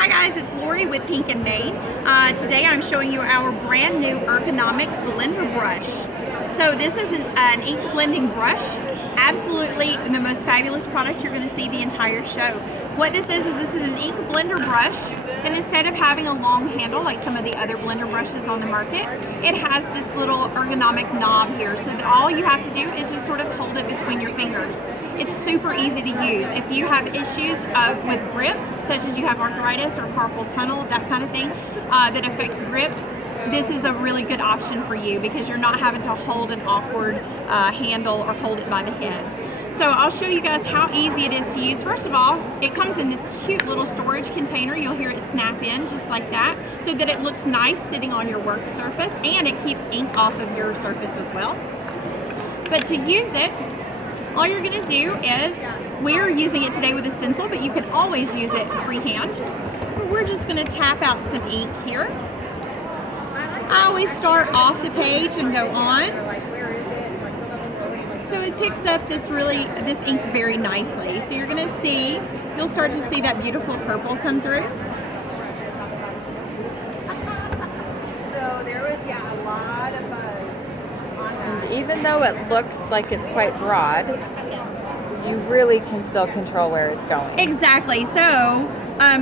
Hi guys, it's Lori with Pink and Maine. Today I'm showing you our brand new Ergonomic Blender Brush. So this is an ink blending brush. Absolutely the most fabulous product you're going to see the entire show. What this is an ink blender brush, and instead of having a long handle like some of the other blender brushes on the market, it has this little ergonomic knob here, so that all you have to do is just sort of hold it between your fingers. It's super easy to use. If you have issues with grip, such as you have arthritis or carpal tunnel, that kind of thing, that affects grip, this is a really good option for you because you're not having to hold an awkward handle or hold it by the head. So I'll show you guys how easy it is to use. First of all, it comes in this cute little storage container. You'll hear it snap in just like that, so that it looks nice sitting on your work surface, and it keeps ink off of your surface as well. But to use it, all you're gonna do is, we're using it today with a stencil, but you can always use it freehand. We're just gonna tap out some ink here. I always start off the page and go on. So it picks up this ink very nicely. So you're gonna see, you'll start to see that beautiful purple come through. So there was, a lot of buzz on that. And even though it looks like it's quite broad, you really can still control where it's going. Exactly. So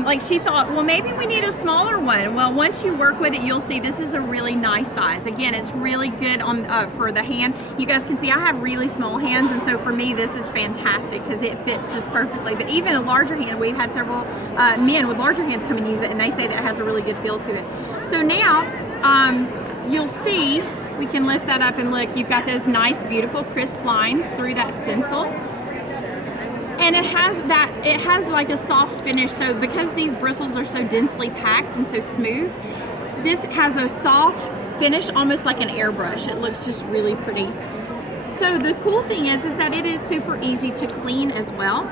like she thought, well, maybe we need a smaller one. Well, once you work with it, you'll see this is a really nice size. Again, it's really good on for the hand. You guys can see I have really small hands, and so for me this is fantastic because it fits just perfectly. But even a larger hand, we've had several men with larger hands come and use it, and they say that it has a really good feel to it. So now you'll see, we can lift that up and look, you've got those nice beautiful crisp lines through that stencil. And it has like a soft finish, so because these bristles are so densely packed and so smooth, this has a soft finish, almost like an airbrush. It looks just really pretty. So the cool thing is that it is super easy to clean as well.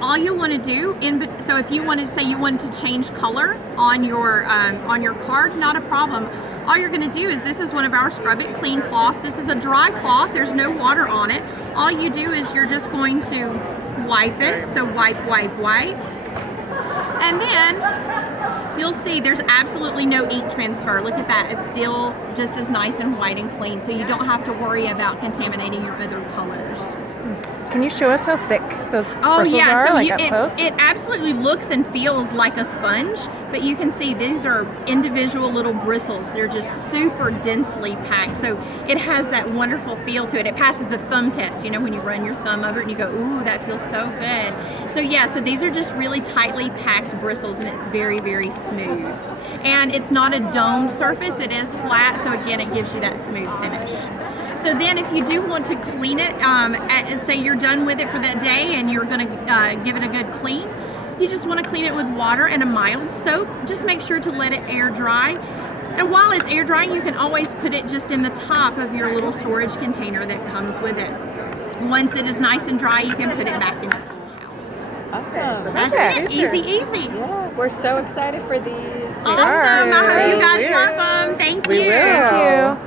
All you want to do, so if you wanted, say you wanted to change color on your card, not a problem. All you're going to do is, this is one of our Scrub It Clean cloths. This is a dry cloth. There's no water on it. All you do is you're just going to wipe it. So wipe, wipe, wipe. And then you'll see there's absolutely no ink transfer. Look at that. It's still just as nice and white and clean. So you don't have to worry about contaminating your other colors. Can you show us how thick those bristles are? So like up close? It absolutely looks and feels like a sponge, but you can see these are individual little bristles. They're just super densely packed. So it has that wonderful feel to it. It passes the thumb test, you know, when you run your thumb over it and you go, ooh, that feels so good. So yeah, so these are just really tightly packed bristles, and it's very, very smooth. And it's not a domed surface, it is flat, so again, it gives you that smooth finish. So then if you do want to clean it, say you're done with it for that day and you're going to give it a good clean, you just want to clean it with water and a mild soap. Just make sure to let it air dry. And while it's air drying, you can always put it just in the top of your little storage container that comes with it. Once it is nice and dry, you can put it back in its little house. Awesome. That's it. Easy, easy. Yeah, we're so excited for these. Awesome. I hope you guys love them. Thank you. We will. Thank you.